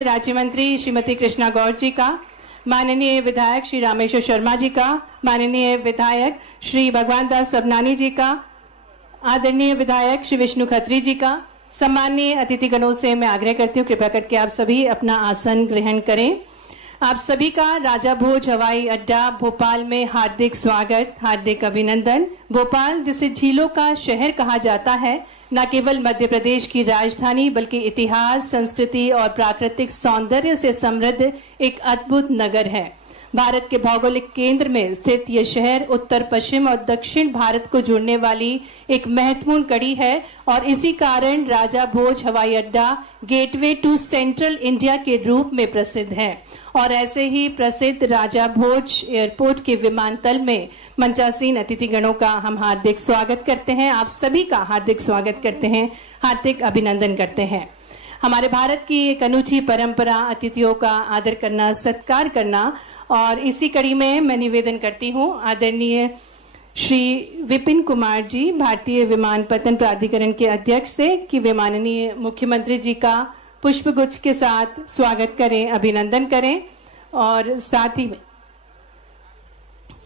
राज्य मंत्री श्रीमती कृष्णा गौर जी का, माननीय विधायक श्री रामेश्वर शर्मा जी का, माननीय विधायक श्री भगवान दास सबनानी जी का, आदरणीय विधायक श्री विष्णु खत्री जी का, सम्माननीय अतिथिगणों से मैं आग्रह करती हूँ कृपया करके आप सभी अपना आसन ग्रहण करें। आप सभी का राजा भोज हवाई अड्डा भोपाल में हार्दिक स्वागत, हार्दिक अभिनंदन। भोपाल जिसे झीलों का शहर कहा जाता है, न केवल मध्य प्रदेश की राजधानी बल्कि इतिहास, संस्कृति और प्राकृतिक सौंदर्य से समृद्ध एक अद्भुत नगर है। भारत के भौगोलिक केंद्र में स्थित ये शहर उत्तर पश्चिम और दक्षिण भारत को जोड़ने वाली एक महत्वपूर्ण कड़ी है और इसी कारण राजा भोज हवाई अड्डा गेटवे टू सेंट्रल इंडिया के रूप में प्रसिद्ध है। और ऐसे ही प्रसिद्ध राजा भोज एयरपोर्ट के विमानतल में मंचासीन अतिथिगणों का हम हार्दिक स्वागत करते हैं। आप सभी का हार्दिक स्वागत करते हैं, हार्दिक अभिनंदन करते हैं। हमारे भारत की एक अनूठी परंपरा अतिथियों का आदर करना, सत्कार करना, और इसी कड़ी में मैं निवेदन करती हूँ आदरणीय श्री विपिन कुमार जी, भारतीय विमानपत्तन प्राधिकरण के अध्यक्ष से, कि वे माननीय मुख्यमंत्री जी का पुष्पगुच्छ के साथ स्वागत करें, अभिनंदन करें। और साथ ही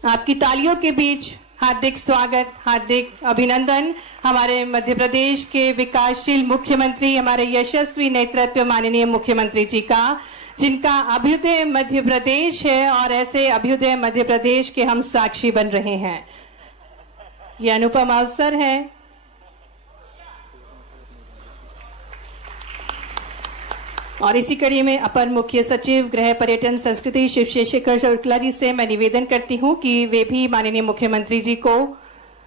आपकी तालियों के बीच हार्दिक स्वागत, हार्दिक अभिनंदन हमारे मध्य प्रदेश के विकासशील मुख्यमंत्री, हमारे यशस्वी नेतृत्व माननीय मुख्यमंत्री जी का, जिनका अभ्युदय मध्य प्रदेश है और ऐसे अभ्युदय मध्य प्रदेश के हम साक्षी बन रहे हैं। ये अनुपम अवसर है। और इसी कड़ी में अपर मुख्य सचिव गृह पर्यटन संस्कृति शिव शेखर शुक्ला जी से मैं निवेदन करती हूं कि वे भी माननीय मुख्यमंत्री जी को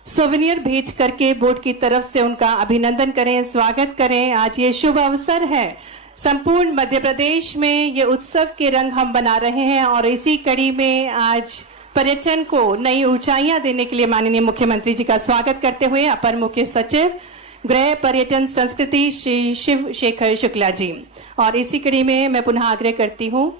सोवेनियर भेंट करके बोर्ड की तरफ से उनका अभिनंदन करें, स्वागत करें। आज ये शुभ अवसर है, संपूर्ण मध्य प्रदेश में ये उत्सव के रंग हम बना रहे हैं और इसी कड़ी में आज पर्यटन को नई ऊंचाइयां देने के लिए माननीय मुख्यमंत्री जी का स्वागत करते हुए अपर मुख्य सचिव गृह पर्यटन संस्कृति श्री शिव शेखर शुक्ला जी। और इसी कड़ी में मैं पुनः आग्रह करती हूँ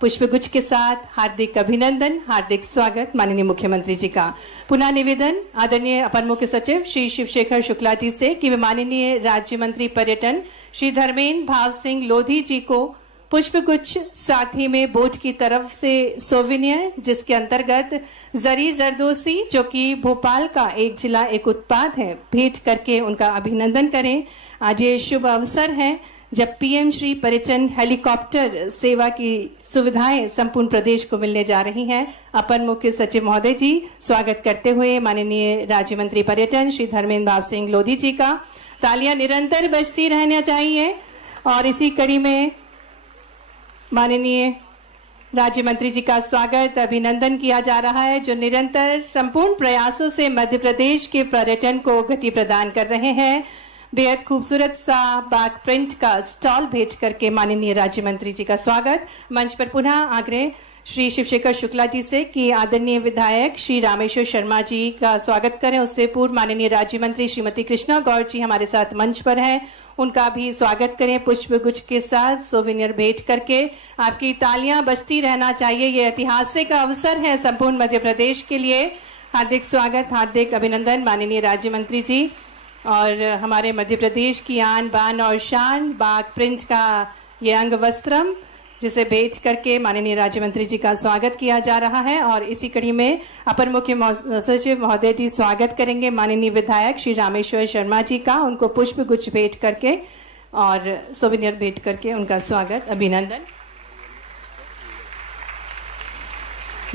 पुष्पगुच्छ के साथ हार्दिक अभिनंदन, हार्दिक स्वागत माननीय मुख्यमंत्री जी का। पुनः निवेदन आदरणीय अपर मुख्य सचिव श्री शिव शेखर शुक्ला जी से कि वे माननीय राज्य मंत्री पर्यटन श्री धर्मेंद्र भाव सिंह लोधी जी को पुष्पगुच्छ, साथ ही में बोर्ड की तरफ से सोवेनियर जिसके अंतर्गत जरी जरदोसी जो कि भोपाल का एक जिला एक उत्पाद है, भेंट करके उनका अभिनंदन करें। आज ये शुभ अवसर है जब पीएम श्री पर्यटन हेलीकॉप्टर सेवा की सुविधाएं संपूर्ण प्रदेश को मिलने जा रही हैं। अपर मुख्य सचिव महोदय जी स्वागत करते हुए माननीय राज्य मंत्री पर्यटन श्री धर्मेंद्र भाव सिंह लोधी जी का तालियां निरंतर बजती रहना चाहिए। और इसी कड़ी में माननीय राज्य मंत्री जी का स्वागत, अभिनंदन किया जा रहा है, जो निरंतर संपूर्ण प्रयासों से मध्य प्रदेश के पर्यटन को गति प्रदान कर रहे हैं। बेहद खूबसूरत सा बाघ प्रिंट का स्टॉल भेंट करके माननीय राज्य मंत्री जी का स्वागत। मंच पर पुनः आग्रह श्री शिवशेखर शुक्ला जी से कि आदरणीय विधायक श्री रामेश्वर शर्मा जी का स्वागत करें। उससे पूर्व माननीय राज्य मंत्री श्रीमती कृष्णा गौर जी हमारे साथ मंच पर हैं, उनका भी स्वागत करें पुष्पगुच्छ के साथ सोवेनियर भेंट करके। आपकी तालियां बजती रहना चाहिए, ये ऐतिहासिक अवसर है संपूर्ण मध्य प्रदेश के लिए। हार्दिक स्वागत, हार्दिक अभिनंदन माननीय राज्य मंत्री जी। और हमारे मध्य प्रदेश की आन बान और शान बाघ प्रिंट का ये अंग वस्त्रम जिसे भेंट करके माननीय राज्य मंत्री जी का स्वागत किया जा रहा है। और इसी कड़ी में अपर मुख्य सचिव महोदय जी स्वागत करेंगे माननीय विधायक श्री रामेश्वर शर्मा जी का, उनको पुष्पगुच्छ भेंट करके और सोवेनियर भेंट करके उनका स्वागत, अभिनंदन।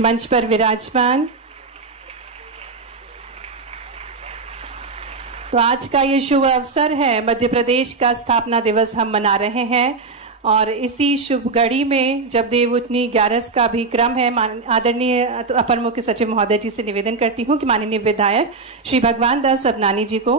मंच पर विराजमान। तो आज का ये शुभ अवसर है, मध्य प्रदेश का स्थापना दिवस हम मना रहे हैं और इसी शुभ घड़ी में जब देवउठनी 11 का भी क्रम है, आदरणीय अपर मुख्य सचिव महोदय जी से निवेदन करती हूँ कि माननीय विधायक श्री भगवान दास सबनानी जी को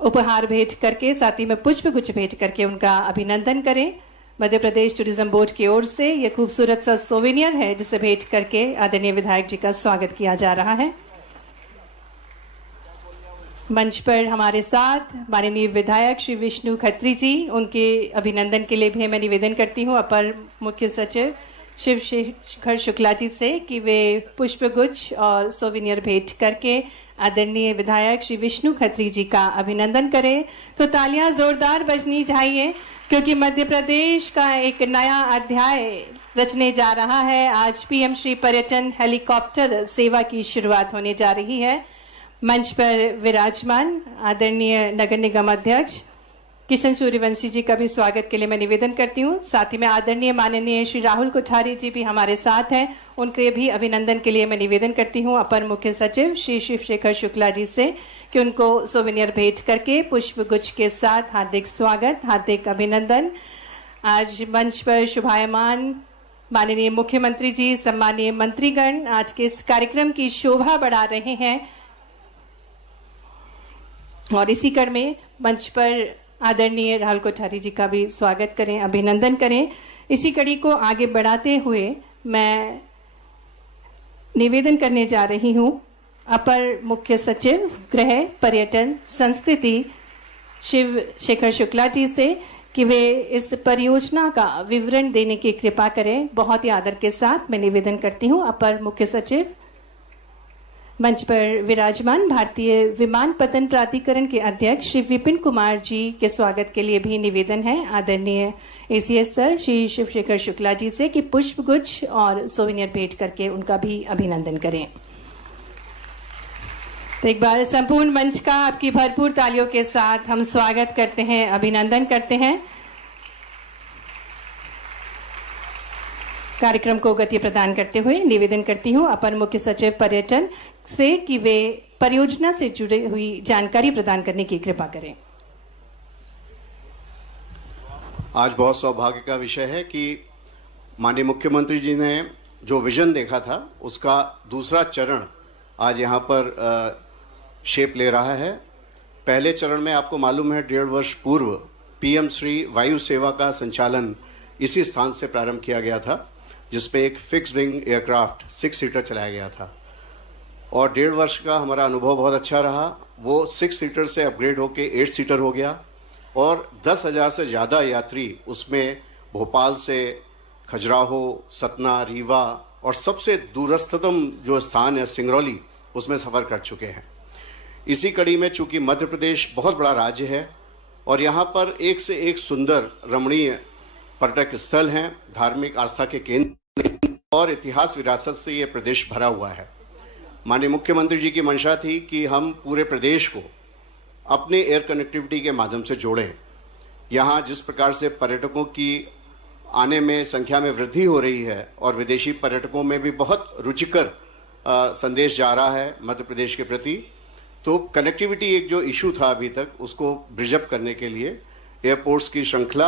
उपहार भेंट करके, साथ ही में पुष्पगुच्छ भेंट करके उनका अभिनंदन करें। मध्य प्रदेश टूरिज्म बोर्ड की ओर से ये खूबसूरत सा सोवेनियर है जिसे भेंट करके आदरणीय विधायक जी का स्वागत किया जा रहा है। मंच पर हमारे साथ माननीय विधायक श्री विष्णु खत्री जी, उनके अभिनंदन के लिए भी मैं निवेदन करती हूँ अपर मुख्य सचिव शिव शेखर शुक्ला जी से कि वे पुष्पगुच्छ और सोवेनियर भेंट करके आदरणीय विधायक श्री विष्णु खत्री जी का अभिनंदन करें। तो तालियां जोरदार बजनी चाहिए क्योंकि मध्य प्रदेश का एक नया अध्याय रचने जा रहा है। आज पीएम श्री पर्यटन हेलीकॉप्टर सेवा की शुरुआत होने जा रही है। मंच पर विराजमान आदरणीय नगर निगम अध्यक्ष किशन सूर्यवंशी जी का भी स्वागत के लिए मैं निवेदन करती हूँ। साथ ही में आदरणीय माननीय श्री राहुल कोठारी जी भी हमारे साथ हैं, उनके भी अभिनंदन के लिए मैं निवेदन करती हूँ अपर मुख्य सचिव श्री शिवशेखर शुक्ला जी से कि उनको सोवेनियर भेंट करके पुष्प गुच्छ के साथ हार्दिक स्वागत, हार्दिक अभिनंदन। आज मंच पर शुभायमान माननीय मुख्यमंत्री जी, सम्मानीय मंत्रीगण आज के इस कार्यक्रम की शोभा बढ़ा रहे हैं और इसी कड़ में मंच पर आदरणीय राहुल कोठारी जी का भी स्वागत करें, अभिनंदन करें। इसी कड़ी को आगे बढ़ाते हुए मैं निवेदन करने जा रही हूं अपर मुख्य सचिव गृह पर्यटन संस्कृति शिवशेखर शुक्ला जी से कि वे इस परियोजना का विवरण देने की कृपा करें। बहुत ही आदर के साथ मैं निवेदन करती हूं अपर मुख्य सचिव। मंच पर विराजमान भारतीय विमानपत्तन प्राधिकरण के अध्यक्ष श्री विपिन कुमार जी के स्वागत के लिए भी निवेदन है आदरणीय एसीएस सर श्री शिवशेखर शुक्ला जी से कि पुष्प गुच्छ और सोवेनियर भेंट करके उनका भी अभिनंदन करें। तो एक बार संपूर्ण मंच का आपकी भरपूर तालियों के साथ हम स्वागत करते हैं, अभिनंदन करते हैं। कार्यक्रम को गति प्रदान करते हुए निवेदन करती हूं अपर मुख्य सचिव पर्यटन से कि वे परियोजना से जुड़ी हुई जानकारी प्रदान करने की कृपा करें। आज बहुत सौभाग्य का विषय है कि माननीय मुख्यमंत्री जी ने जो विजन देखा था उसका दूसरा चरण आज यहां पर शेप ले रहा है। पहले चरण में आपको मालूम है 1.5 वर्ष पूर्व पीएम श्री वायु सेवा का संचालन इसी स्थान से प्रारंभ किया गया था, जिसपे एक फिक्स विंग एयरक्राफ्ट 6 सीटर चलाया गया था और 1.5 वर्ष का हमारा अनुभव बहुत अच्छा रहा। वो 6 सीटर से अपग्रेड होके 8 सीटर हो गया और 10,000 से ज्यादा यात्री उसमें भोपाल से खजुराहो, सतना, रीवा और सबसे दूरस्थतम जो स्थान है सिंगरौली, उसमें सफर कर चुके हैं। इसी कड़ी में चूंकि मध्य प्रदेश बहुत बड़ा राज्य है और यहाँ पर एक से एक सुंदर रमणीय पर्यटक स्थल हैं, धार्मिक आस्था के केंद्र और इतिहास विरासत से ये प्रदेश भरा हुआ है। माननीय मुख्यमंत्री जी की मंशा थी कि हम पूरे प्रदेश को अपने एयर कनेक्टिविटी के माध्यम से जोड़ें। यहाँ जिस प्रकार से पर्यटकों की आने में संख्या में वृद्धि हो रही है और विदेशी पर्यटकों में भी बहुत रुचिकर संदेश जा रहा है मध्य प्रदेश के प्रति, तो कनेक्टिविटी एक जो इशू था अभी तक, उसको ब्रिजअप करने के लिए एयरपोर्ट्स की श्रृंखला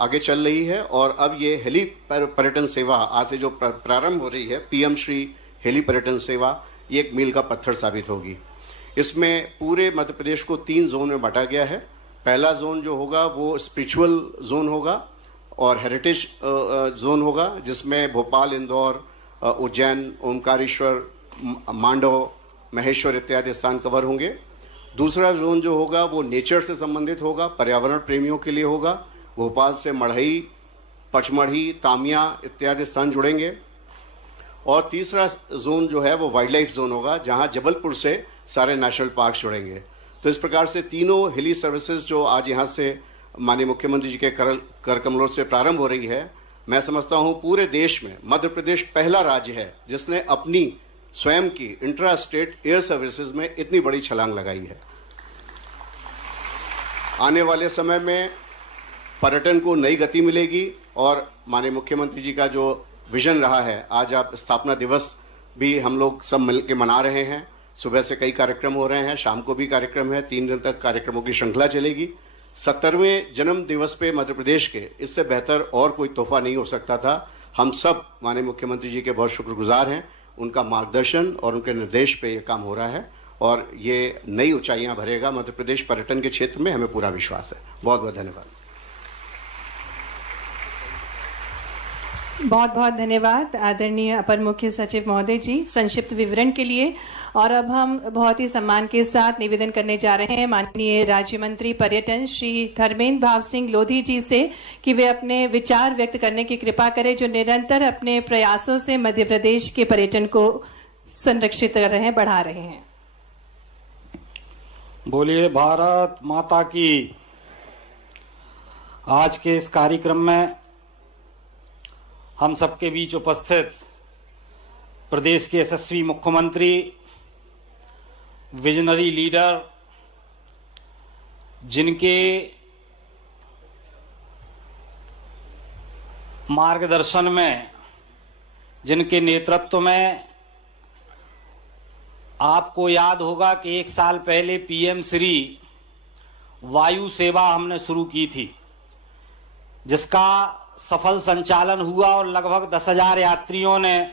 आगे चल रही है और अब ये हेली पर्यटन सेवा आज से जो प्रारंभ हो रही है, पीएम श्री हेली पर्यटन सेवा, ये एक मील का पत्थर साबित होगी। इसमें पूरे मध्य प्रदेश को 3 जोन में बांटा गया है। पहला जोन जो होगा वो स्पिरिचुअल जोन होगा और हेरिटेज जोन होगा, जिसमें भोपाल, इंदौर, उज्जैन, ओमकारेश्वर, मांडव, महेश्वर इत्यादि स्थान कवर होंगे। दूसरा जोन जो होगा वो नेचर से संबंधित होगा, पर्यावरण प्रेमियों के लिए होगा। भोपाल से मढ़ई, पचमढ़ी, तामिया इत्यादि स्थान जुड़ेंगे। और तीसरा जोन जो है वो वाइल्ड लाइफ जोन होगा, जहां जबलपुर से सारे नेशनल पार्क जुड़ेंगे। तो इस प्रकार से तीनों हिली सर्विसेज जो आज यहां से माननीय मुख्यमंत्री जी के कर कमलों से प्रारंभ हो रही है, मैं समझता हूं पूरे देश में मध्य प्रदेश पहला राज्य है जिसने अपनी स्वयं की इंट्रा स्टेट एयर सर्विसेज में इतनी बड़ी छलांग लगाई है। आने वाले समय में पर्यटन को नई गति मिलेगी और माननीय मुख्यमंत्री जी का जो विजन रहा है, आज आप स्थापना दिवस भी हम लोग सब मिलकर मना रहे हैं। सुबह से कई कार्यक्रम हो रहे हैं, शाम को भी कार्यक्रम है, 3 दिन तक कार्यक्रमों की श्रृंखला चलेगी। 70वें जन्म दिवस पे मध्य प्रदेश के इससे बेहतर और कोई तोहफा नहीं हो सकता था। हम सब माननीय मुख्यमंत्री जी के बहुत शुक्रगुजार हैं। उनका मार्गदर्शन और उनके निर्देश पे ये काम हो रहा है और ये नई ऊंचाइयां भरेगा मध्य प्रदेश पर्यटन के क्षेत्र में, हमें पूरा विश्वास है। बहुत बहुत धन्यवाद। बहुत बहुत धन्यवाद आदरणीय अपर मुख्य सचिव महोदय जी संक्षिप्त विवरण के लिए। और अब हम बहुत ही सम्मान के साथ निवेदन करने जा रहे हैं माननीय राज्य मंत्री पर्यटन श्री धर्मेंद्र भाव सिंह लोधी जी से कि वे अपने विचार व्यक्त करने की कृपा करें, जो निरंतर अपने प्रयासों से मध्य प्रदेश के पर्यटन को संरक्षित कर रहे हैं, बढ़ा रहे हैं। बोलिए भारत माता की। आज के इस कार्यक्रम में हम सबके बीच उपस्थित प्रदेश के यशस्वी मुख्यमंत्री, विजनरी लीडर, जिनके मार्गदर्शन में, जिनके नेतृत्व में, आपको याद होगा कि 1 साल पहले पीएम श्री वायु सेवा हमने शुरू की थी, जिसका सफल संचालन हुआ और लगभग 10,000 यात्रियों ने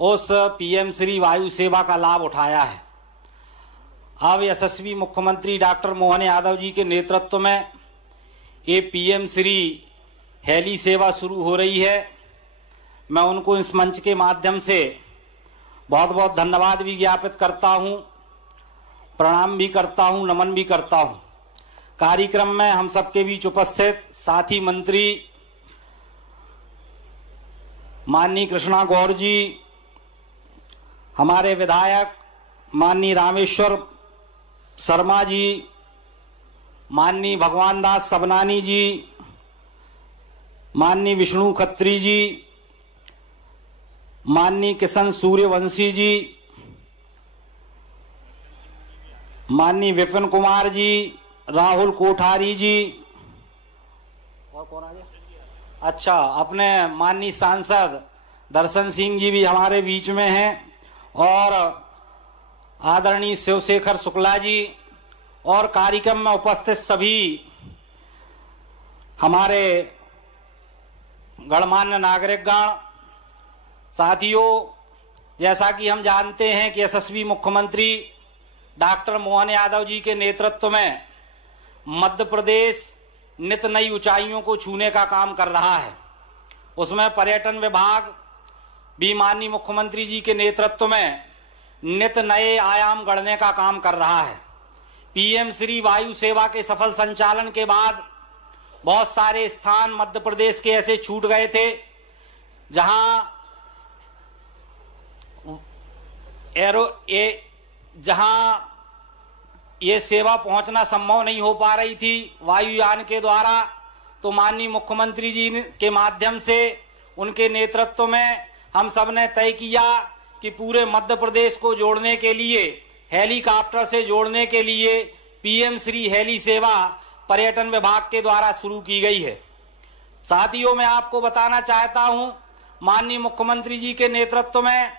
उस पीएम श्री वायु सेवा का लाभ उठाया है। अब यशस्वी मुख्यमंत्री डॉक्टर मोहन यादव जी के नेतृत्व में ये पीएम श्री हेली सेवा शुरू हो रही है। मैं उनको इस मंच के माध्यम से बहुत बहुत धन्यवाद भी ज्ञापित करता हूं, प्रणाम भी करता हूं, नमन भी करता हूं। कार्यक्रम में हम सबके बीच उपस्थित साथी मंत्री माननीय कृष्णा गौर जी, हमारे विधायक माननीय रामेश्वर शर्मा जी, माननीय भगवान दास सबनानी जी, माननीय विष्णु खत्री जी, माननीय किशन सूर्यवंशी जी, माननीय विपिन कुमार जी, राहुल कोठारी जी, और कौन आ गया? अच्छा, अपने माननीय सांसद दर्शन सिंह जी भी हमारे बीच में हैं, और आदरणीय शिवशेखर शुक्ला जी, और कार्यक्रम में उपस्थित सभी हमारे गणमान्य नागरिकगण। साथियों, जैसा कि हम जानते हैं कि यशस्वी मुख्यमंत्री डॉक्टर मोहन यादव जी के नेतृत्व में मध्य प्रदेश नित नई ऊंचाइयों को छूने का काम कर रहा है। उसमें पर्यटन विभाग भी माननीय मुख्यमंत्री जी के नेतृत्व में नित नए आयाम गढ़ने का काम कर रहा है। पीएम श्री वायु सेवा के सफल संचालन के बाद बहुत सारे स्थान मध्य प्रदेश के ऐसे छूट गए थे जहां ये सेवा पहुंचना संभव नहीं हो पा रही थी वायुयान के द्वारा। तो माननीय मुख्यमंत्री जी के माध्यम से, उनके नेतृत्व में हम सब ने तय किया कि पूरे मध्य प्रदेश को जोड़ने के लिए, हेलीकॉप्टर से जोड़ने के लिए पीएम श्री हेली सेवा पर्यटन विभाग के द्वारा शुरू की गई है। साथियों, मैं आपको बताना चाहता हूं, माननीय मुख्यमंत्री जी के नेतृत्व में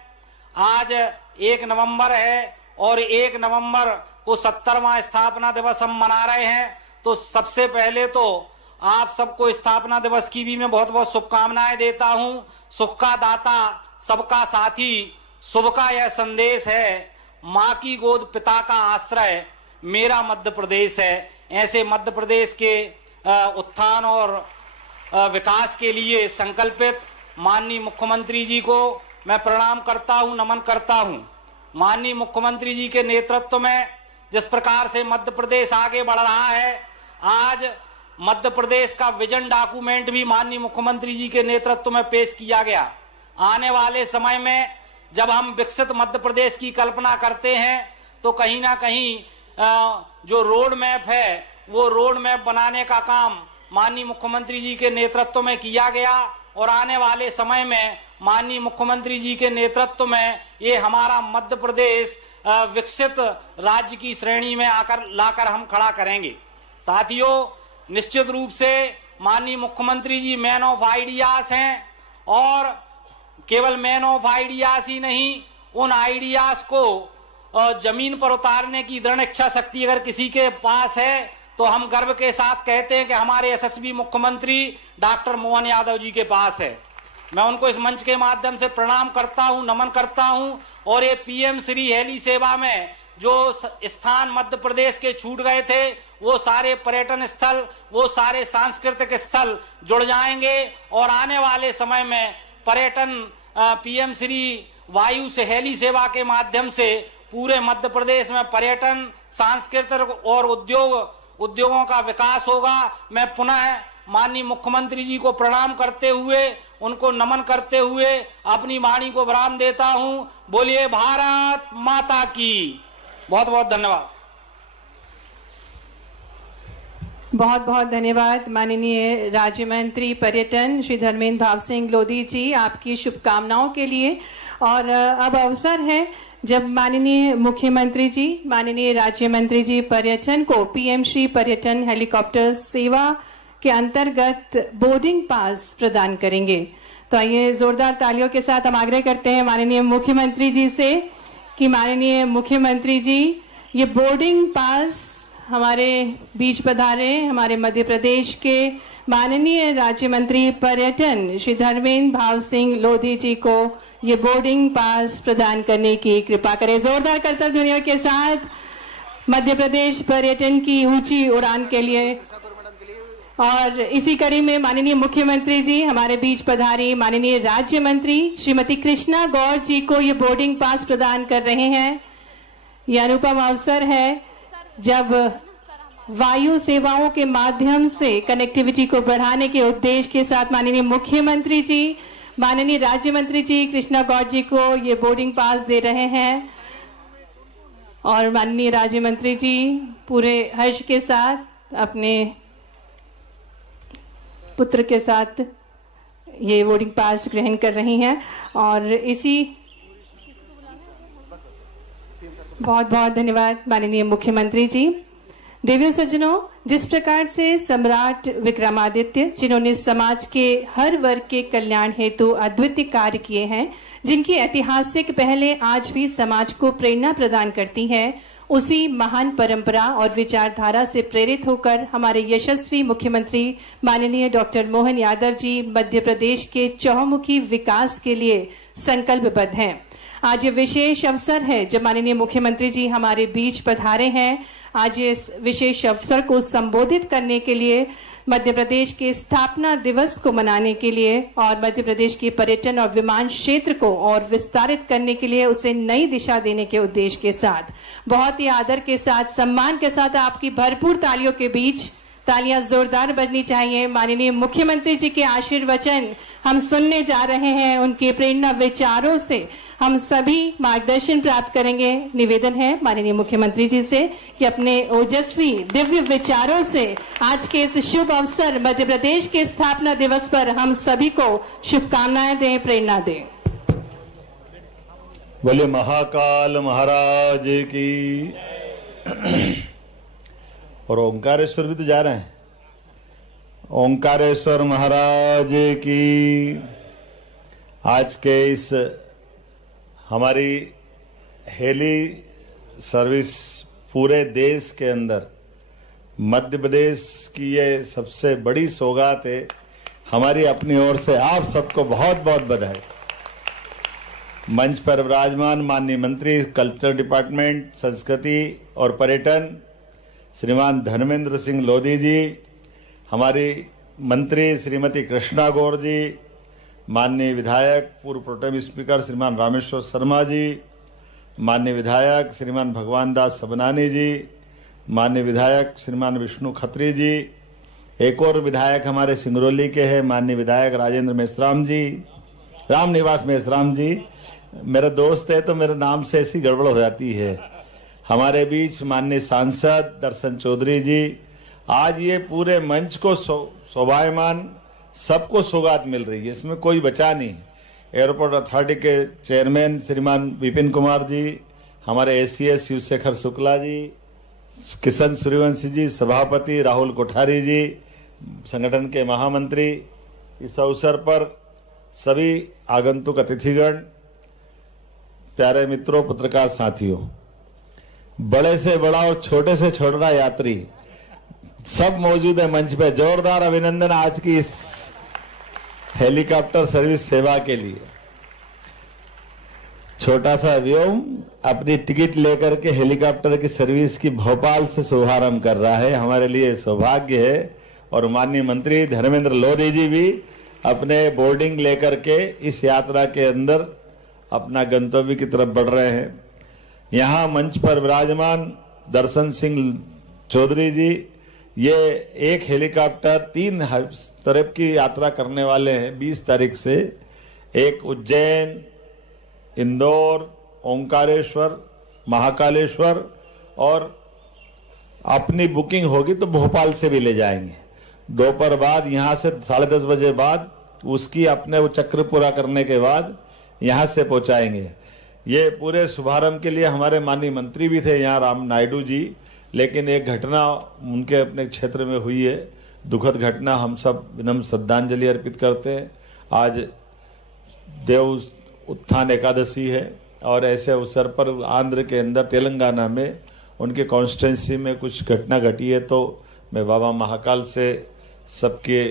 आज 1 नवंबर है और 1 नवंबर को 70वां स्थापना दिवस हम मना रहे हैं। तो सबसे पहले तो आप सबको स्थापना दिवस की भी मैं बहुत बहुत शुभकामनाएं देता हूं। सुख का दाता, सबका साथी, शुभ का यह संदेश है, मां की गोद पिता का आश्रय, मेरा मध्य प्रदेश है। ऐसे मध्य प्रदेश के उत्थान और विकास के लिए संकल्पित माननीय मुख्यमंत्री जी को मैं प्रणाम करता हूं, नमन करता हूं। माननीय मुख्यमंत्री जी के नेतृत्व में जिस प्रकार से मध्य प्रदेश आगे बढ़ रहा है, आज मध्य प्रदेश का विजन डॉक्यूमेंट भी माननीय मुख्यमंत्री जी के नेतृत्व में पेश किया गया। आने वाले समय में जब हम विकसित मध्य प्रदेश की कल्पना करते हैं तो कहीं ना कहीं जो रोड मैप है, वो रोड मैप बनाने का काम माननीय मुख्यमंत्री जी के नेतृत्व में किया गया, और आने वाले समय में माननीय मुख्यमंत्री जी के नेतृत्व में ये हमारा मध्य प्रदेश विकसित राज्य की श्रेणी में लाकर हम खड़ा करेंगे। साथियों, निश्चित रूप से माननीय मुख्यमंत्री जी मैन ऑफ आइडियाज हैं, और केवल मैन ऑफ आइडियाज ही नहीं, उन आइडियाज को जमीन पर उतारने की दृढ़ इच्छा शक्ति अगर किसी के पास है तो हम गर्व के साथ कहते हैं कि हमारे यशस्वी मुख्यमंत्री डॉक्टर मोहन यादव जी के पास है। मैं उनको इस मंच के माध्यम से प्रणाम करता हूं, नमन करता हूं। और ये पीएम श्री हेली सेवा में जो स्थान मध्य प्रदेश के छूट गए थे, वो सारे पर्यटन स्थल, वो सारे सांस्कृतिक स्थल जुड़ जाएंगे, और आने वाले समय में पर्यटन पीएम श्री वायु से हेली सेवा के माध्यम से पूरे मध्य प्रदेश में पर्यटन, सांस्कृतिक और उद्योगों का विकास होगा। मैं पुनः माननीय मुख्यमंत्री जी को प्रणाम करते हुए, उनको नमन करते हुए अपनी वाणी को विराम देता हूं। बोलिए भारत माता की। बहुत बहुत धन्यवाद। बहुत बहुत धन्यवाद माननीय राज्य मंत्री पर्यटन श्री धर्मेंद्र भाव सिंह लोधी जी, आपकी शुभकामनाओं के लिए। और अब अवसर है जब माननीय मुख्यमंत्री जी, माननीय राज्य मंत्री जी पर्यटन को पीएम श्री पर्यटन हेलीकॉप्टर सेवा के अंतर्गत बोर्डिंग पास प्रदान करेंगे। तो आइए जोरदार तालियों के साथ हम आग्रह करते हैं माननीय मुख्यमंत्री जी से कि माननीय मुख्यमंत्री जी ये बोर्डिंग पास हमारे बीच पधारे हमारे मध्य प्रदेश के माननीय राज्य मंत्री पर्यटन श्री धर्मेंद्र भाव सिंह लोधी जी को ये बोर्डिंग पास प्रदान करने की कृपा करें। जोरदार करतब ध्वनियों के साथ मध्य प्रदेश पर्यटन की ऊंची उड़ान के लिए। और इसी कड़ी में माननीय मुख्यमंत्री जी हमारे बीच पधारी माननीय राज्य मंत्री श्रीमती कृष्णा गौर जी को ये बोर्डिंग पास प्रदान कर रहे हैं। यह अनुपम अवसर है जब वायु सेवाओं के माध्यम से कनेक्टिविटी को बढ़ाने के उद्देश्य के साथ माननीय मुख्यमंत्री जी माननीय राज्य मंत्री जी कृष्णा गौर जी को ये बोर्डिंग पास दे रहे हैं। और माननीय राज्य मंत्री जी पूरे हर्ष के साथ अपने पुत्र के साथ ये बोर्डिंग पास ग्रहण कर रही हैं। और इसी बहुत बहुत धन्यवाद माननीय मुख्यमंत्री जी। देवियों सज्जनों, जिस प्रकार से सम्राट विक्रमादित्य जिन्होंने समाज के हर वर्ग के कल्याण हेतु अद्वितीय कार्य किए हैं, जिनकी ऐतिहासिक पहले आज भी समाज को प्रेरणा प्रदान करती हैं, उसी महान परंपरा और विचारधारा से प्रेरित होकर हमारे यशस्वी मुख्यमंत्री माननीय डॉक्टर मोहन यादव जी मध्य प्रदेश के चहुमुखी विकास के लिए संकल्पबद्ध हैं। आज ये विशेष अवसर है जब माननीय मुख्यमंत्री जी हमारे बीच पधारे हैं। आज इस विशेष अवसर को संबोधित करने के लिए, मध्य प्रदेश के स्थापना दिवस को मनाने के लिए और मध्य प्रदेश के पर्यटन और विमान क्षेत्र को और विस्तारित करने के लिए, उसे नई दिशा देने के उद्देश्य के साथ बहुत ही आदर के साथ, सम्मान के साथ आपकी भरपूर तालियों के बीच तालियां जोरदार बजनी चाहिए। माननीय मुख्यमंत्री जी के आशीर्वचन हम सुनने जा रहे हैं। उनके प्रेरणा विचारों से हम सभी मार्गदर्शन प्राप्त करेंगे। निवेदन है माननीय मुख्यमंत्री जी से कि अपने ओजस्वी दिव्य विचारों से आज के इस शुभ अवसर मध्य प्रदेश के स्थापना दिवस पर हम सभी को शुभकामनाएं दें, प्रेरणा दें। बोले महाकाल महाराज की। और ओंकारेश्वर भी तो जा रहे हैं। ओंकारेश्वर महाराज की। आज के इस हमारी हेली सर्विस पूरे देश के अंदर मध्य प्रदेश की ये सबसे बड़ी सौगात है। हमारी अपनी ओर से आप सबको बहुत बहुत बधाई। मंच पर विराजमान माननीय मंत्री कल्चर डिपार्टमेंट, संस्कृति और पर्यटन श्रीमान धर्मेंद्र सिंह लोधी जी, हमारी मंत्री श्रीमती कृष्णा गौर जी, माननीय विधायक पूर्व प्रोटेम स्पीकर श्रीमान रामेश्वर शर्मा जी, माननीय विधायक श्रीमान भगवान दास सबनानी जी, माननीय विधायक श्रीमान विष्णु खत्री जी, एक और विधायक हमारे सिंगरौली के हैं माननीय विधायक राजेंद्र मेश्राम जी, रामनिवास मेश्राम जी। मेरा दोस्त है तो मेरे नाम से ऐसी गड़बड़ हो जाती है। हमारे बीच माननीय सांसद दर्शन चौधरी जी। आज ये पूरे मंच को शोभायमान सबको सौगात मिल रही है, इसमें कोई बचा नहीं। एयरपोर्ट अथॉरिटी के चेयरमैन श्रीमान विपिन कुमार जी, हमारे एसीएस शिवशेखर शुक्ला जी, किशन सूर्यवंशी जी, सभापति राहुल कोठारी जी, संगठन के महामंत्री। इस अवसर पर सभी आगंतुक अतिथिगण, प्यारे मित्रों, पत्रकार साथियों, बड़े से बड़ा और छोटे से छोटा यात्री सब मौजूद है मंच पे। जोरदार अभिनंदन आज की इस हेलीकॉप्टर सर्विस सेवा के लिए। छोटा सा व्योम अपनी टिकट लेकर के हेलीकॉप्टर की सर्विस की भोपाल से शुभारंभ कर रहा है, हमारे लिए सौभाग्य है। और माननीय मंत्री धर्मेंद्र लोधी जी भी अपने बोर्डिंग लेकर के इस यात्रा के अंदर अपना गंतव्य की तरफ बढ़ रहे हैं। यहाँ मंच पर विराजमान दर्शन सिंह चौधरी जी, ये एक हेलीकॉप्टर 3 तरफ की यात्रा करने वाले हैं 20 तारीख से। एक उज्जैन, इंदौर, ओंकारेश्वर, महाकालेश्वर और अपनी बुकिंग होगी तो भोपाल से भी ले जाएंगे। दोपहर बाद यहां से 10:30 बजे बाद उसकी अपने वो चक्र पूरा करने के बाद यहां से पहुंचाएंगे। ये पूरे शुभारंभ के लिए हमारे माननीय मंत्री भी थे यहाँ, राम नायडू जी, लेकिन एक घटना उनके अपने क्षेत्र में हुई है, दुखद घटना। हम सब विनम्र श्रद्धांजलि अर्पित करते हैं। आज देव उत्थान एकादशी है और ऐसे अवसर पर आंध्र के अंदर तेलंगाना में उनके कॉन्स्टिट्यूंसी में कुछ घटना घटी है, तो मैं बाबा महाकाल से सबके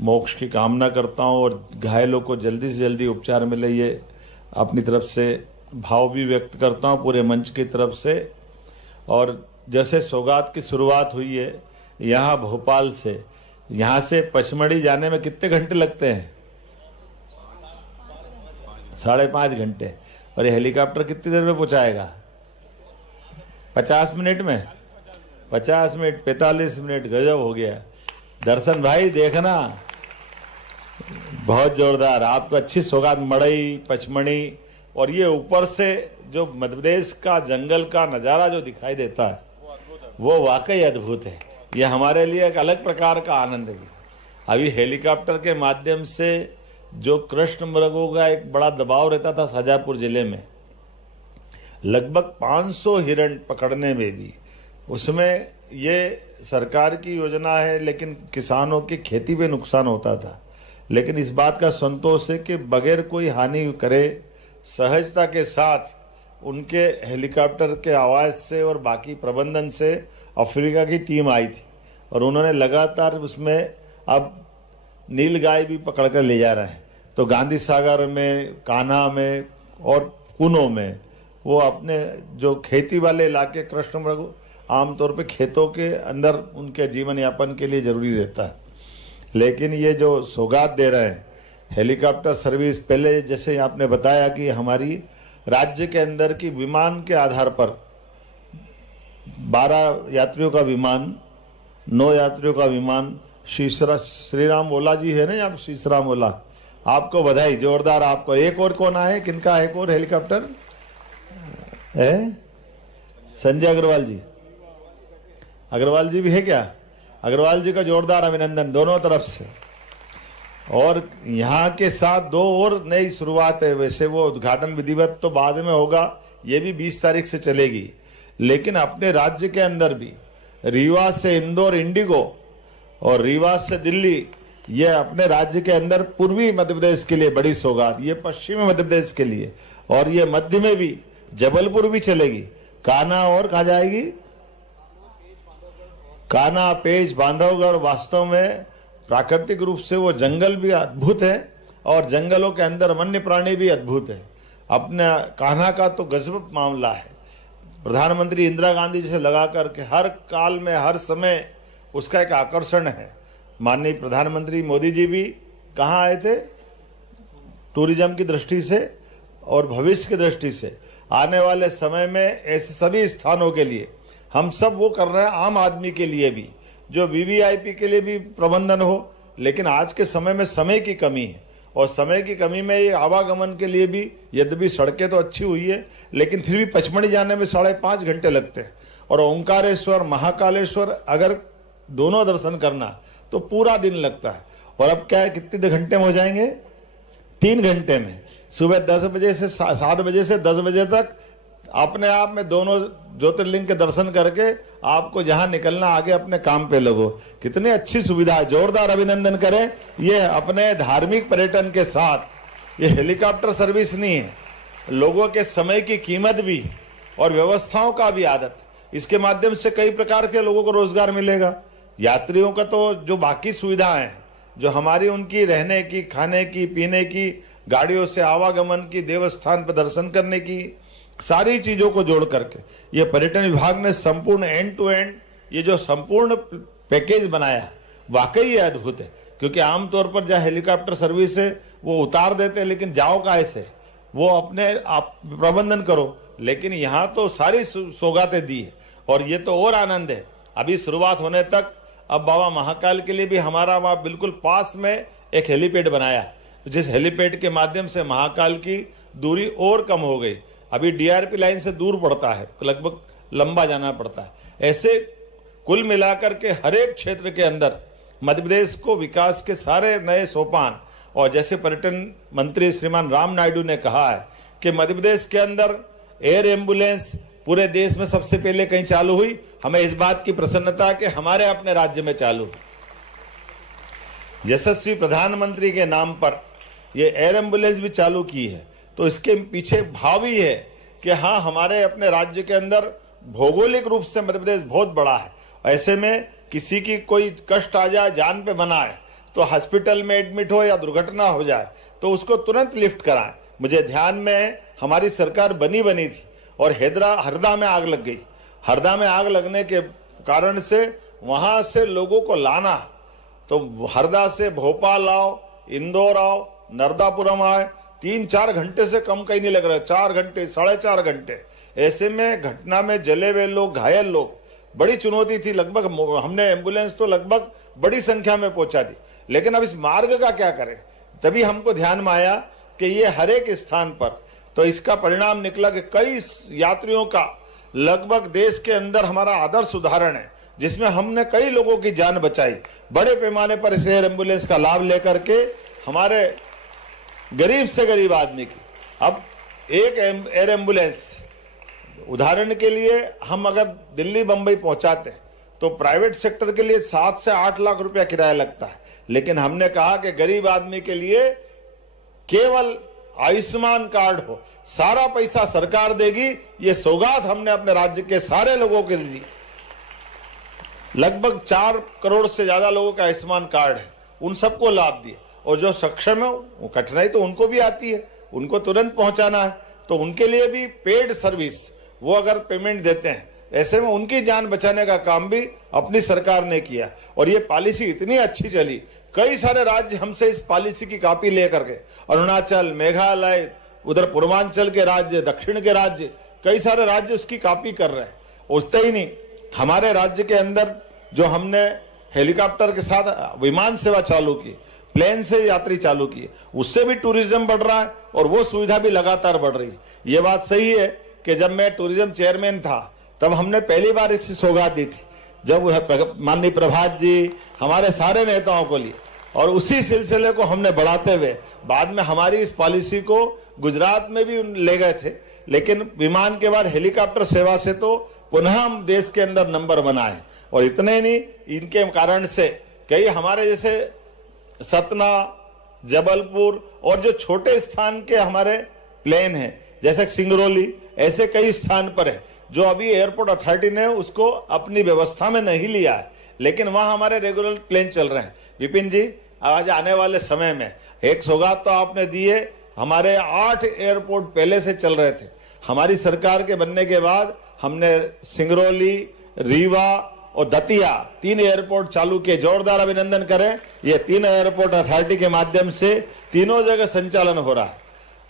मोक्ष की कामना करता हूं और घायलों को जल्दी से जल्दी उपचार मिले, ये अपनी तरफ से भाव भी व्यक्त करता हूं पूरे मंच की तरफ से। और जैसे सौगात की शुरुआत हुई है यहाँ भोपाल से, यहाँ से पचमढ़ी जाने में कितने घंटे लगते हैं? 5.5 घंटे। और ये हेलीकॉप्टर कितनी देर में पहुंचाएगा? 50 मिनट में, 50 मिनट, 45 मिनट, गजब हो गया। दर्शन भाई देखना, बहुत जोरदार। आपको अच्छी सौगात, मड़ई, पचमढ़ी, और ये ऊपर से जो मध्य प्रदेश का जंगल का नजारा जो दिखाई देता है वो वाकई अद्भुत है। ये हमारे लिए एक अलग प्रकार का आनंद है। अभी हेलीकॉप्टर के माध्यम से जो कृष्ण मृगों का एक बड़ा दबाव रहता था शाजापुर जिले में, लगभग 500 हिरण पकड़ने में भी, उसमें ये सरकार की योजना है, लेकिन किसानों की खेती पे नुकसान होता था। लेकिन इस बात का संतोष है कि बगैर कोई हानि करे, सहजता के साथ उनके हेलीकॉप्टर के आवाज से और बाकी प्रबंधन से अफ्रीका की टीम आई थी और उन्होंने लगातार उसमें अब नीलगाय भी पकड़कर ले जा रहे हैं। तो गांधी सागर में, कान्हा में और कुनो में वो अपने जो खेती वाले इलाके, कृष्ण मृग आमतौर पे खेतों के अंदर उनके जीवन यापन के लिए जरूरी रहता है। लेकिन ये जो सौगात दे रहे हैं हेलीकॉप्टर सर्विस, पहले जैसे आपने बताया कि हमारी राज्य के अंदर की विमान के आधार पर 12 यात्रियों का विमान, 9 यात्रियों का विमान, श्रीराम ओला जी है ना, आप श्रीराम ओला, आपको बधाई, जोरदार आपको। एक और कौन आए, किनका है एक और हेलीकॉप्टर है? संजय अग्रवाल जी, अग्रवाल जी भी है क्या? अग्रवाल जी का जोरदार अभिनंदन दोनों तरफ से। और यहाँ के साथ 2 और नई शुरुआत है। वैसे वो उद्घाटन विधिवत तो बाद में होगा, ये भी 20 तारीख से चलेगी, लेकिन अपने राज्य के अंदर भी रीवा से इंदौर इंडिगो और रीवा से दिल्ली, ये अपने राज्य के अंदर पूर्वी मध्य प्रदेश के लिए बड़ी सौगात, ये पश्चिमी मध्य प्रदेश के लिए, और ये मध्य में भी जबलपुर भी चलेगी। कान्हा और कहा जाएगी? कान्हा, पेच, बांधवगढ़। वास्तव में प्राकृतिक रूप से वो जंगल भी अद्भुत है और जंगलों के अंदर वन्य प्राणी भी अद्भुत है। अपने कान्हा का तो गजब मामला है। प्रधानमंत्री इंदिरा गांधी जी से लगा करके हर काल में, हर समय उसका एक आकर्षण है। माननीय प्रधानमंत्री मोदी जी भी कहाँ आए थे? टूरिज्म की दृष्टि से और भविष्य की दृष्टि से आने वाले समय में ऐसे सभी स्थानों के लिए हम सब वो कर रहे हैं, आम आदमी के लिए भी, जो वीवीआईपी के लिए भी प्रबंधन हो। लेकिन आज के समय में समय की कमी है और समय की कमी में ये आवागमन के लिए भी, यद्यपि सड़कें तो अच्छी हुई है, लेकिन फिर भी पचमढ़ी जाने में 5.5 घंटे लगते हैं। और ओंकारेश्वर, महाकालेश्वर अगर दोनों दर्शन करना तो पूरा दिन लगता है। और अब क्या है, कितने घंटे में हो जाएंगे? 3 घंटे में। सुबह 10 बजे से 7 बजे से 10 बजे तक अपने आप में दोनों ज्योतिर्लिंग के दर्शन करके आपको जहां निकलना आगे अपने काम पे लगो। कितनी अच्छी सुविधा है, जोरदार अभिनंदन करें। ये अपने धार्मिक पर्यटन के साथ ये हेलीकॉप्टर सर्विस नहीं है, लोगों के समय की कीमत भी और व्यवस्थाओं का भी आदत, इसके माध्यम से कई प्रकार के लोगों को रोजगार मिलेगा। यात्रियों का तो जो बाकी सुविधाएं हैं, जो हमारी उनकी रहने की, खाने की, पीने की, गाड़ियों से आवागमन की, देवस्थान पर दर्शन करने की, सारी चीजों को जोड़ करके ये पर्यटन विभाग ने संपूर्ण एंड टू एंड ये जो संपूर्ण पैकेज बनाया, वाकई ये अद्भुत है। क्योंकि आमतौर पर जहाँ हेलीकॉप्टर सर्विस है वो उतार देते हैं, लेकिन जाओ कैसे, वो अपने आप प्रबंधन करो। लेकिन यहाँ तो सारी सौगातें दी है और ये तो और आनंद है। अभी शुरुआत होने तक अब बाबा महाकाल के लिए भी हमारा वहां बिल्कुल पास में एक हेलीपैड बनाया, जिस हेलीपैड के माध्यम से महाकाल की दूरी और कम हो गई। अभी डीआरपी लाइन से दूर पड़ता है, लगभग लंबा जाना पड़ता है, ऐसे कुल मिलाकर के हर एक क्षेत्र के अंदर मध्य प्रदेश को विकास के सारे नए सोपान, और जैसे पर्यटन मंत्री श्रीमान राम नायडू ने कहा है कि मध्य प्रदेश के अंदर एयर एम्बुलेंस पूरे देश में सबसे पहले कहीं चालू हुई, हमें इस बात की प्रसन्नता है कि हमारे अपने राज्य में चालू हुई। यशस्वी प्रधानमंत्री के नाम पर ये एयर एम्बुलेंस भी चालू की है, तो इसके पीछे भाव ही है कि हाँ, हमारे अपने राज्य के अंदर भौगोलिक रूप से मध्य प्रदेश बहुत बड़ा है। ऐसे में किसी की कोई कष्ट आ जाए, जान पे बना है, तो हॉस्पिटल में एडमिट हो या दुर्घटना हो जाए तो उसको तुरंत लिफ्ट कराएं। मुझे ध्यान में है, हमारी सरकार बनी थी और हरदा में आग लग गई। हरदा में आग लगने के कारण से वहां से लोगों को लाना, तो हरदा से भोपाल आओ, इंदौर आओ, नर्मदापुरम आए, 3-4 घंटे से कम कहीं नहीं लग रहा है, 4 घंटे 4.5 घंटे। ऐसे में घटना में जले हुए लोग, घायल लोग, बड़ी चुनौती थी। लगभग हमने एम्बुलेंस तो लगभग बड़ी संख्या में पहुंचा दी, लेकिन अब इस मार्ग का क्या करें। तभी हमको ध्यान में आया कि ये हर एक स्थान पर, तो इसका परिणाम निकला कि कई यात्रियों का लगभग देश के अंदर हमारा आदर्श उदाहरण है, जिसमें हमने कई लोगों की जान बचाई। बड़े पैमाने पर इस एयर एम्बुलेंस का लाभ लेकर के हमारे गरीब से गरीब आदमी की, अब एक एयर एम्बुलेंस, उदाहरण के लिए हम अगर दिल्ली बंबई पहुंचाते तो प्राइवेट सेक्टर के लिए 7 से 8 लाख रुपया किराया लगता है, लेकिन हमने कहा कि गरीब आदमी के लिए केवल आयुष्मान कार्ड हो, सारा पैसा सरकार देगी। ये सौगात हमने अपने राज्य के सारे लोगों के लिए, लगभग 4 करोड़ से ज्यादा लोगों का आयुष्मान कार्ड है, उन सबको लाभ दिए। और जो सक्षम है, वो कठिनाई तो उनको भी आती है, उनको तुरंत पहुंचाना है, तो उनके लिए भी पेड सर्विस, वो अगर पेमेंट देते हैं, ऐसे में उनकी जान बचाने का काम भी अपनी सरकार ने किया। और ये पॉलिसी इतनी अच्छी चली, कई सारे राज्य हमसे इस पॉलिसी की कॉपी लेकर के, अरुणाचल, मेघालय, उधर पूर्वांचल के राज्य, दक्षिण के राज्य, कई सारे राज्य उसकी कॉपी कर रहे हैं। उतना ही नहीं, हमारे राज्य के अंदर जो हमने हेलीकॉप्टर के साथ विमान सेवा चालू की, प्लेन से यात्री चालू की, उससे भी टूरिज्म बढ़ रहा है और वो सुविधा भी लगातार बढ़ रही है। ये बात सही है कि जब मैं टूरिज्म चेयरमैन था तब हमने पहली बार इसकी सौगात दी थी, जब माननीय प्रभात जी हमारे सारे नेताओं को लिए, और उसी सिलसिले को हमने बढ़ाते हुए बाद में हमारी इस पॉलिसी को गुजरात में भी ले गए थे। लेकिन विमान के बाद हेलीकॉप्टर सेवा से तो पुनः हम देश के अंदर नंबर बनाए। और इतने नहीं, इनके कारण से कई हमारे जैसे सतना, जबलपुर और जो छोटे स्थान के हमारे प्लेन हैं, जैसे सिंगरौली, ऐसे कई स्थान पर है जो अभी एयरपोर्ट अथॉरिटी ने उसको अपनी व्यवस्था में नहीं लिया है, लेकिन वहां हमारे रेगुलर प्लेन चल रहे हैं। विपिन जी, आज आने वाले समय में एक सौगात तो आपने दी है, हमारे 8 एयरपोर्ट पहले से चल रहे थे। हमारी सरकार के बनने के बाद हमने सिंगरौली, रीवा और दतिया 3 एयरपोर्ट चालू किए। जोरदार अभिनंदन करें, ये 3 एयरपोर्ट अथॉरिटी के माध्यम से तीनों जगह संचालन हो रहा है।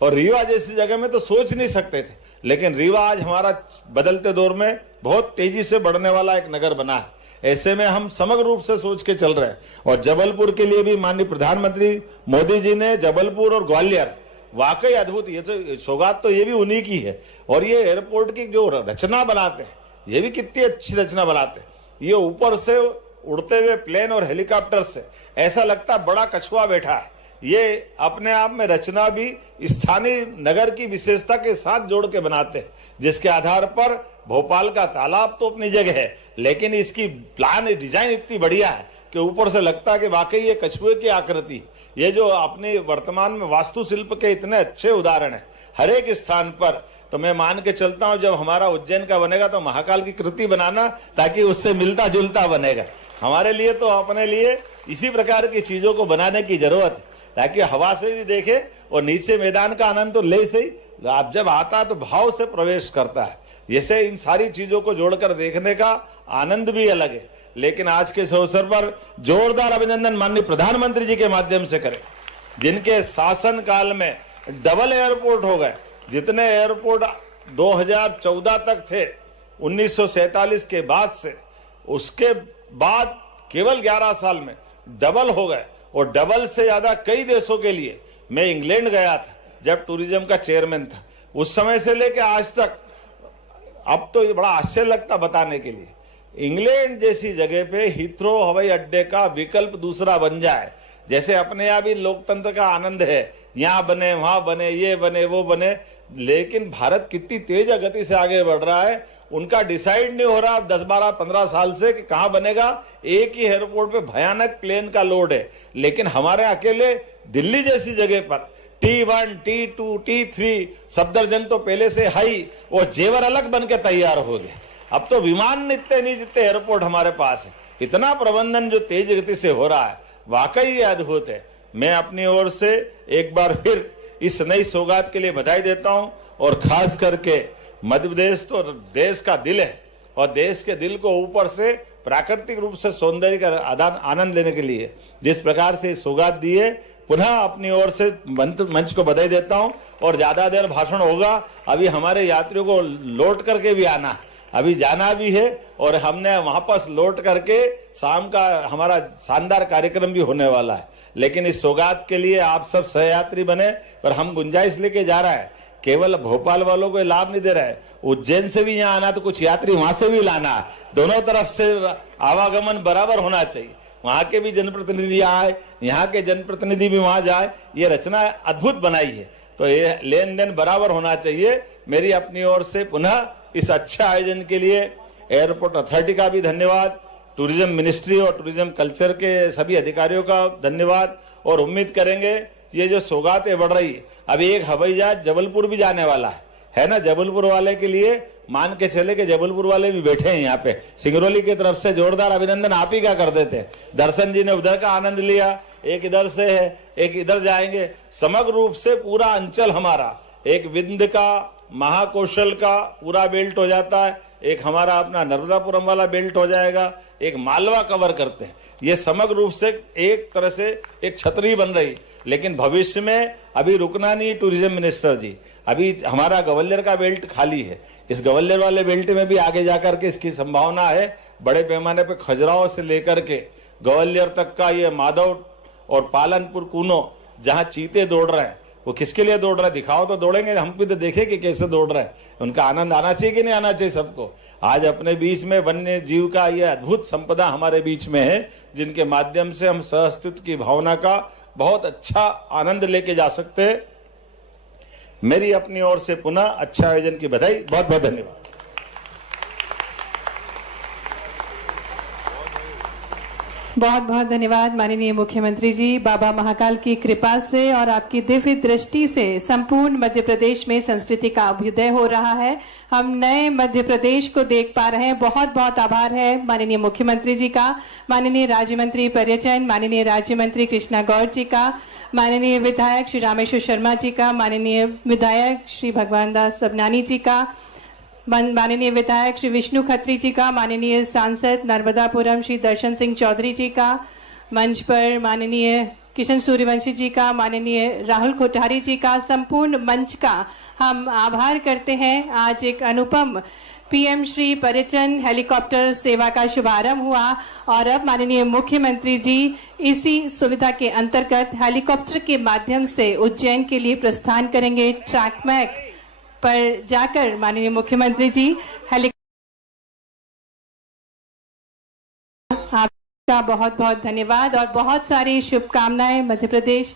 और रीवा जैसी जगह में तो सोच नहीं सकते थे, लेकिन रीवा आज हमारा बदलते दौर में बहुत तेजी से बढ़ने वाला एक नगर बना है। ऐसे में हम समग्र रूप से सोच के चल रहे हैं। और जबलपुर के लिए भी माननीय प्रधानमंत्री मोदी जी ने जबलपुर और ग्वालियर, वाकई अद्भुत, ये तो सौगात तो ये भी उन्हीं की है। और ये एयरपोर्ट की जो रचना बनाते हैं, ये भी कितनी अच्छी रचना बनाते हैं। ये ऊपर से उड़ते हुए प्लेन और हेलीकॉप्टर से ऐसा लगता है बड़ा कछुआ बैठा है। ये अपने आप में रचना भी स्थानीय नगर की विशेषता के साथ जोड़ के बनाते हैं, जिसके आधार पर भोपाल का तालाब तो अपनी जगह है, लेकिन इसकी प्लान डिजाइन इतनी बढ़िया है कि ऊपर से लगता है कि वाकई ये कछुए की आकृति। ये जो अपने वर्तमान में वास्तुशिल्प के इतने अच्छे उदाहरण है हर एक स्थान पर। तो मैं मान के चलता हूं जब हमारा उज्जैन का बनेगा तो महाकाल की कृति बनाना, ताकि उससे मिलता जुलता बनेगा। हमारे लिए तो अपने लिए इसी प्रकार की चीजों को बनाने की जरूरत है, ताकि हवा से भी देखे और नीचे मैदान का आनंद तो ले सही, आप जब आता तो भाव से प्रवेश करता है। जैसे इन सारी चीजों को जोड़कर देखने का आनंद भी अलग है। लेकिन आज के इस अवसर पर जोरदार अभिनंदन माननीय प्रधानमंत्री जी के माध्यम से करें, जिनके शासन काल में डबल एयरपोर्ट हो गए। जितने एयरपोर्ट 2014 तक थे, 1947 के बाद से, उसके बाद केवल 11 साल में डबल हो गए। और डबल से ज्यादा कई देशों के लिए। मैं इंग्लैंड गया था जब टूरिज्म का चेयरमैन था, उस समय से लेकर आज तक। अब तो ये बड़ा आश्चर्य लगता बताने के लिए इंग्लैंड जैसी जगह पे हीथ्रो हवाई अड्डे का विकल्प दूसरा बन जाए। जैसे अपने यहाँ भी लोकतंत्र का आनंद है, यहाँ बने वहां बने, ये बने वो बने, लेकिन भारत कितनी तेज गति से आगे बढ़ रहा है, उनका डिसाइड नहीं हो रहा 10, 12, 15 साल से कि कहां बनेगा। एक ही एयरपोर्ट पे भयानक प्लेन का लोड है, लेकिन हमारे अकेले दिल्ली जैसी जगह पर T1, T2, T3 सफदरजंग तो पहले से हाई, वो जेवर अलग बन के तैयार हो गए। अब तो विमान इतने नहीं जितने एयरपोर्ट हमारे पास है। इतना प्रबंधन जो तेज गति से हो रहा है, वाकई ये अद्भुत है। मैं अपनी ओर से एक बार फिर इस नई सौगात के लिए बधाई देता हूं, और खास करके मध्य प्रदेश तो देश का दिल है, और देश के दिल को ऊपर से प्राकृतिक रूप से सौंदर्य का आनंद लेने के लिए जिस प्रकार से सौगात दी है, पुनः अपनी ओर से मंच को बधाई देता हूं। और ज्यादा देर भाषण होगा, अभी हमारे यात्रियों को लौट करके भी आना, अभी जाना भी है, और हमने वापस लौट करके शाम का हमारा शानदार कार्यक्रम भी होने वाला है। लेकिन इस सौगात के लिए आप सब सहयात्री बने, पर हम गुंजाइश लेके जा रहा है, केवल भोपाल वालों को लाभ नहीं दे रहा है, उज्जैन से भी यहाँ आना तो कुछ यात्री वहां से भी लाना, दोनों तरफ से आवागमन बराबर होना चाहिए। वहां के भी जनप्रतिनिधि आए, यहाँ के जनप्रतिनिधि भी वहां जाए, ये रचना अद्भुत बनाई है, तो ये लेन देन बराबर होना चाहिए। मेरी अपनी ओर से पुनः इस अच्छा आयोजन के लिए एयरपोर्ट अथॉरिटी का भी धन्यवाद, टूरिज्म मिनिस्ट्री और टूरिज्म कल्चर के सभी अधिकारियों का धन्यवाद। और उम्मीद करेंगे ये जो सौगातें बढ़ रही है, अभी एक हवाई जहाज जबलपुर भी जाने वाला है ना, जबलपुर वाले के लिए मान के चले के जबलपुर वाले भी बैठे हैं यहाँ पे, सिंगरौली की तरफ से जोरदार अभिनंदन आप ही का कर देते। दर्शन जी ने उधर का आनंद लिया, एक इधर से है, एक इधर जाएंगे। समग्र रूप से पूरा अंचल हमारा एक विंध्य का, महाकौशल का पूरा बेल्ट हो जाता है, एक हमारा अपना नर्मदापुरम वाला बेल्ट हो जाएगा, एक मालवा कवर करते हैं। ये समग्र रूप से एक तरह से एक छतरी बन रही। लेकिन भविष्य में अभी रुकना नहीं टूरिज्म मिनिस्टर जी, अभी हमारा ग्वालियर का बेल्ट खाली है, इस ग्वालियर वाले बेल्ट में भी आगे जाकर के इसकी संभावना है। बड़े पैमाने पे खजुराहो से लेकर के ग्वालियर तक का ये माधव और पालनपुर कूनो जहां चीते दौड़ रहे हैं, वो किसके लिए दौड़ रहे हैं, दिखाओ तो दौड़ेंगे, हम भी तो देखें कि कैसे दौड़ रहे हैं। उनका आनंद आना चाहिए कि नहीं आना चाहिए सबको। आज अपने बीच में वन्य जीव का ये अद्भुत संपदा हमारे बीच में है, जिनके माध्यम से हम सहअस्तित्व की भावना का बहुत अच्छा आनंद लेके जा सकते हैं। मेरी अपनी ओर से पुनः अच्छा आयोजन की बधाई, बहुत बहुत धन्यवाद। बहुत बहुत धन्यवाद माननीय मुख्यमंत्री जी। बाबा महाकाल की कृपा से और आपकी दिव्य दृष्टि से संपूर्ण मध्य प्रदेश में संस्कृति का अभ्युदय हो रहा है। हम नए मध्य प्रदेश को देख पा रहे हैं। बहुत बहुत आभार है माननीय मुख्यमंत्री जी का, माननीय राज्य मंत्री पर्यटन, माननीय राज्य मंत्री कृष्णा गौड़ जी का, माननीय विधायक श्री रामेश्वर शर्मा जी का, माननीय विधायक श्री भगवान दास सबनानी जी का, माननीय विधायक श्री विष्णु खत्री जी का, माननीय सांसद नर्मदापुरम श्री दर्शन सिंह चौधरी जी का, मंच पर माननीय किशन सूर्यवंशी जी का, माननीय राहुल कोठारी जी का, संपूर्ण मंच का हम आभार करते हैं। आज एक अनुपम पीएम श्री पर्यटन हेलीकॉप्टर सेवा का शुभारंभ हुआ और अब माननीय मुख्यमंत्री जी इसी सुविधा के अंतर्गत हेलीकॉप्टर के माध्यम से उज्जैन के लिए प्रस्थान करेंगे। ट्रैकमैक पर जाकर माननीय मुख्यमंत्री जी आपका बहुत बहुत धन्यवाद और बहुत सारी शुभकामनाएं। मध्य प्रदेश